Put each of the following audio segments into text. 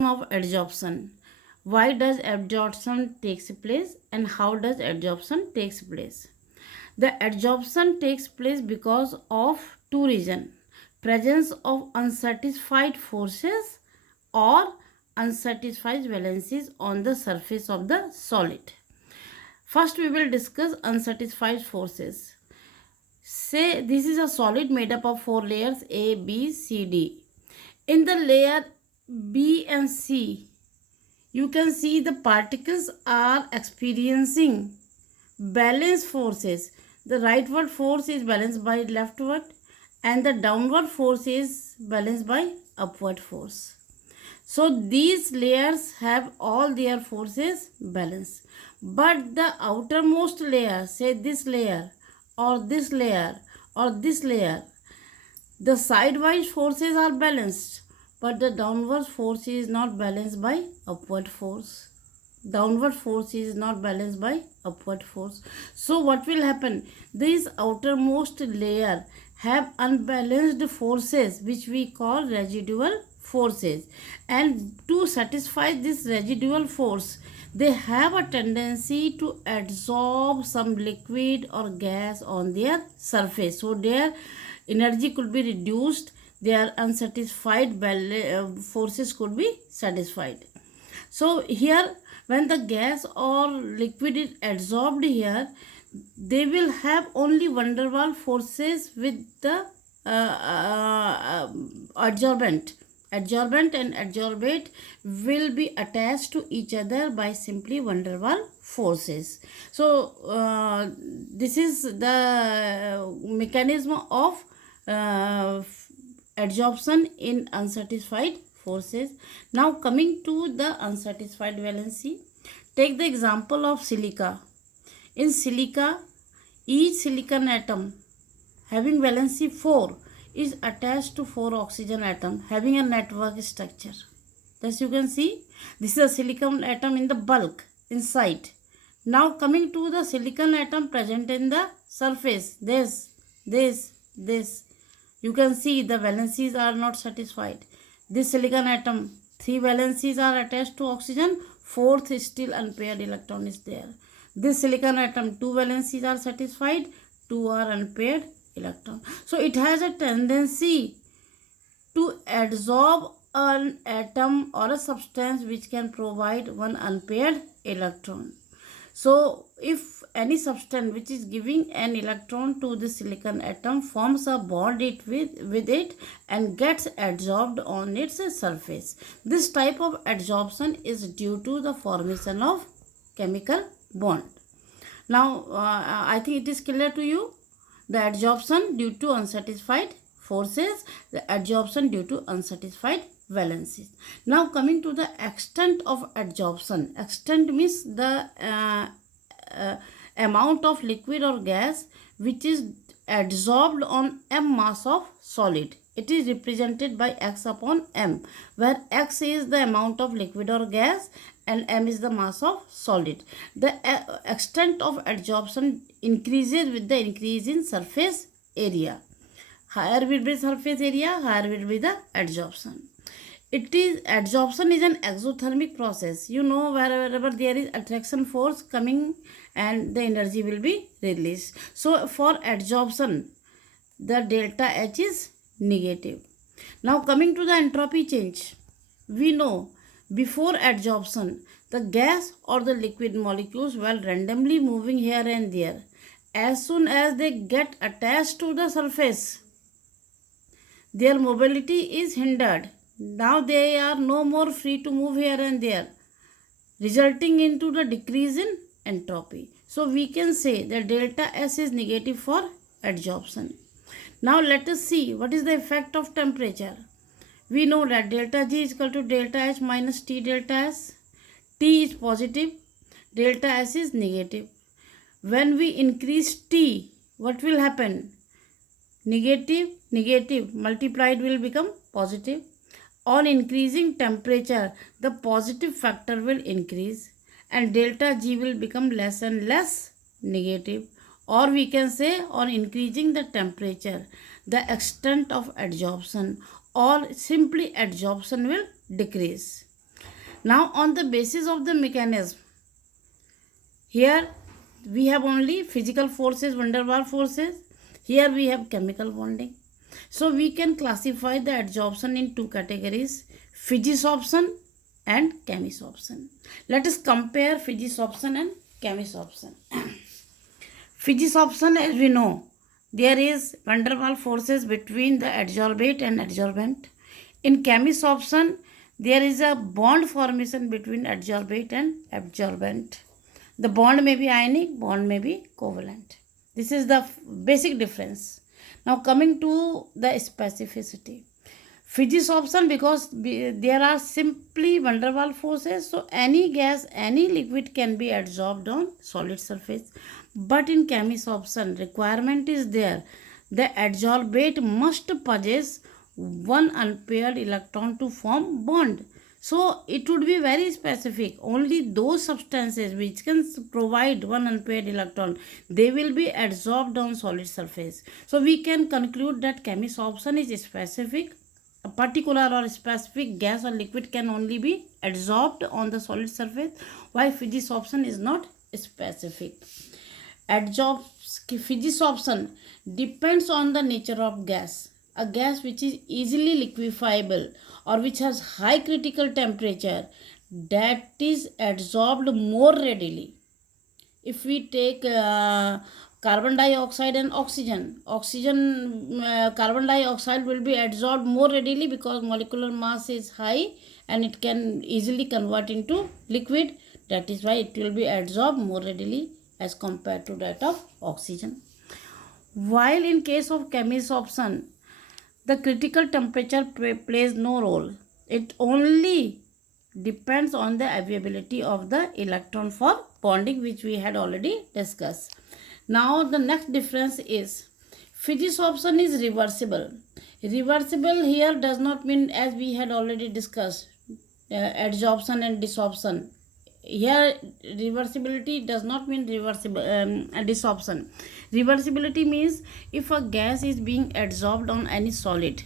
of adsorption. Why does adsorption takes place and how does adsorption takes place? The adsorption takes place because of two reasons: presence of unsatisfied forces or unsatisfied valencies on the surface of the solid. First, we will discuss unsatisfied forces. Say this is a solid made up of four layers A, B, C, D. In the layer B and C, you can see the particles are experiencing balance forces. The rightward force is balanced by leftward and the downward force is balanced by upward force. So these layers have all their forces balanced. But the outermost layer, say this layer or this layer or this layer, the sidewise forces are balanced, but the downward force is not balanced by upward force. Downward force is not balanced by upward force. So what will happen? This outermost layer have unbalanced forces which we call residual forces, and to satisfy this residual force they have a tendency to adsorb some liquid or gas on their surface, so their energy could be reduced, their unsatisfied forces could be satisfied. So here when the gas or liquid is adsorbed here, they will have only van der Waals forces with the adsorbent. Adsorbent and adsorbate will be attached to each other by simply van der Waals forces. So this is the mechanism of adsorption in unsatisfied forces. Now coming to the unsatisfied valency, take the example of silica. In silica, each silicon atom having valency 4 is attached to 4 oxygen atom having a network structure. Thus you can see this is a silicon atom in the bulk inside. Now coming to the silicon atom present in the surface, this, you can see the valencies are not satisfied. This silicon atom, 3 valencies are attached to oxygen, 4th still unpaired electron is there. This silicon atom, 2 valencies are satisfied, 2 are unpaired electron. So it has a tendency to adsorb an atom or a substance which can provide one unpaired electron. So if any substance which is giving an electron to the silicon atom forms a bond with it and gets adsorbed on its surface, this type of adsorption is due to the formation of chemical bond. Now I think it is clear to you, the adsorption due to unsatisfied forces, the adsorption due to unsatisfied valencies. Now coming to the extent of adsorption. Extent means the amount of liquid or gas which is adsorbed on m mass of solid. It is represented by x upon m, where x is the amount of liquid or gas and m is the mass of solid. The extent of adsorption increases with the increase in surface area. Higher will be surface area, higher will be the adsorption. Adsorption is an exothermic process. You know, wherever there is attraction force coming and the energy will be released. So for adsorption, the delta H is negative. Now coming to the entropy change, we know before adsorption the gas or the liquid molecules while randomly moving here and there, as soon as they get attached to the surface, their mobility is hindered. Now they are no more free to move here and there, resulting into the decrease in entropy. So we can say that delta S is negative for adsorption. Now let us see what is the effect of temperature. We know that delta G is equal to delta H minus T delta S. T is positive, delta S is negative. When we increase T, what will happen? Negative multiplied will become positive. On increasing temperature, the positive factor will increase and delta G will become less and less negative. Or we can say on increasing the temperature, the extent of adsorption or simply adsorption will decrease. Now on the basis of the mechanism, here we have only physical forces, van der Waals forces. Here we have chemical bonding. So we can classify the adsorption in two categories, physisorption and chemisorption. Let us compare physisorption and chemisorption. Physisorption, as we know, there is van der Waals forces between the adsorbate and adsorbent. In chemisorption, there is a bond formation between adsorbate and absorbent. The bond may be ionic, bond may be covalent. This is the basic difference. Now coming to the specificity. Physisorption, because there are simply van der Waals forces, so any gas, any liquid can be adsorbed on solid surface. But in chemisorption, requirement is there. The adsorbate must possess one unpaired electron to form bond. So it would be very specific. Only those substances which can provide one unpaired electron, they will be adsorbed on solid surface. So we can conclude that chemisorption is specific. A particular or specific gas or liquid can only be adsorbed on the solid surface, while physisorption is not specific. Physisorption depends on the nature of gas. A gas which is easily liquefiable or which has high critical temperature, that is adsorbed more readily. If we take carbon dioxide and oxygen, carbon dioxide will be adsorbed more readily because molecular mass is high and it can easily convert into liquid. That is why it will be adsorbed more readily as compared to that of oxygen. While in case of chemisorption, the critical temperature plays no role. It only depends on the availability of the electron for bonding, which we had already discussed. Now the next difference is physisorption is reversible. Reversible here does not mean, as we had already discussed, adsorption and desorption. Here reversibility does not mean desorption. Reversibility means if a gas is being adsorbed on any solid,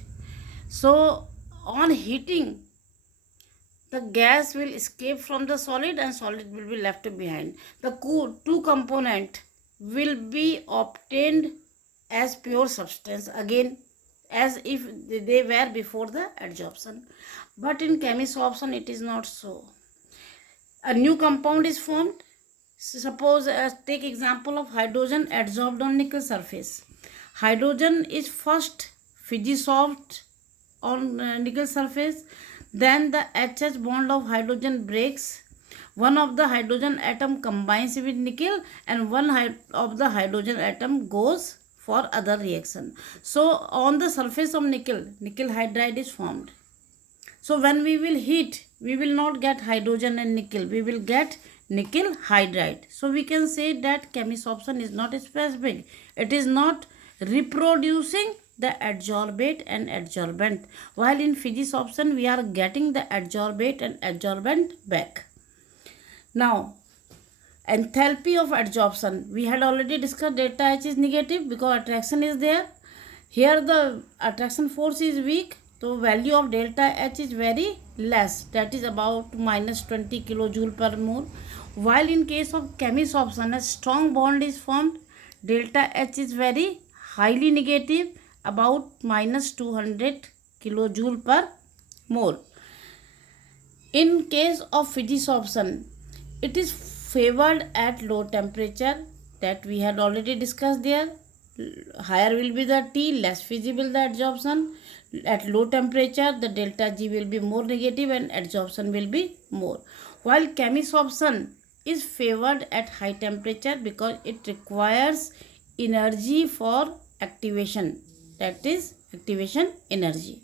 so on heating the gas will escape from the solid and solid will be left behind. The two component will be obtained as pure substance again, as if they were before the adsorption. But in chemisorption it is not so. A new compound is formed. Suppose take example of hydrogen adsorbed on nickel surface. Hydrogen is first physisorbed on nickel surface. Then the HH bond of hydrogen breaks. One of the hydrogen atom combines with nickel and one of the hydrogen atom goes for other reaction. So on the surface of nickel hydride is formed. So when we will heat, we will not get hydrogen and nickel, we will get nickel hydride. So we can say that chemisorption is not specific. It is not reproducing the adsorbate and adsorbent, while in physisorption we are getting the adsorbate and adsorbent back. Now enthalpy of adsorption, we had already discussed delta H is negative because attraction is there. Here the attraction force is weak, so value of delta H is very less, that is about minus 20 kilojoule per mole. While in case of chemisorption, a strong bond is formed, delta H is very highly negative, about minus 200 kilojoule per mole. In case of physisorption, it is favored at low temperature, that we had already discussed there. Higher will be the T, less feasible the adsorption. At low temperature, the delta G will be more negative and adsorption will be more. While chemisorption is favored at high temperature because it requires energy for activation, that is activation energy.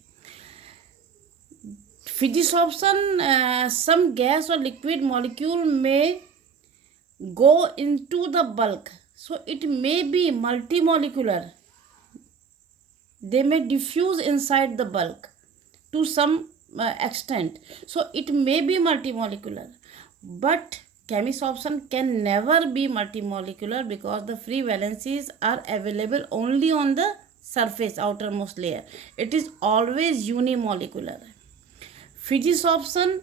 Physisorption, some gas or liquid molecule may go into the bulk, so it may be multimolecular. They may diffuse inside the bulk to some extent, so it may be multimolecular, but chemisorption can never be multimolecular because the free valencies are available only on the surface, outermost layer. It is always unimolecular. Physisorption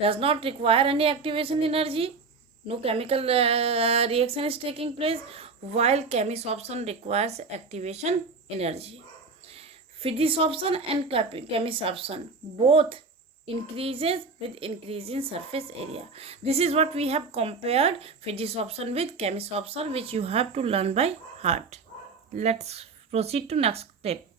does not require any activation energy, no chemical reaction is taking place, while chemisorption requires activation energy. Physisorption and chemisorption both increases with increasing surface area. This is what we have compared physisorption with chemisorption, which you have to learn by heart. Let's proceed to next step.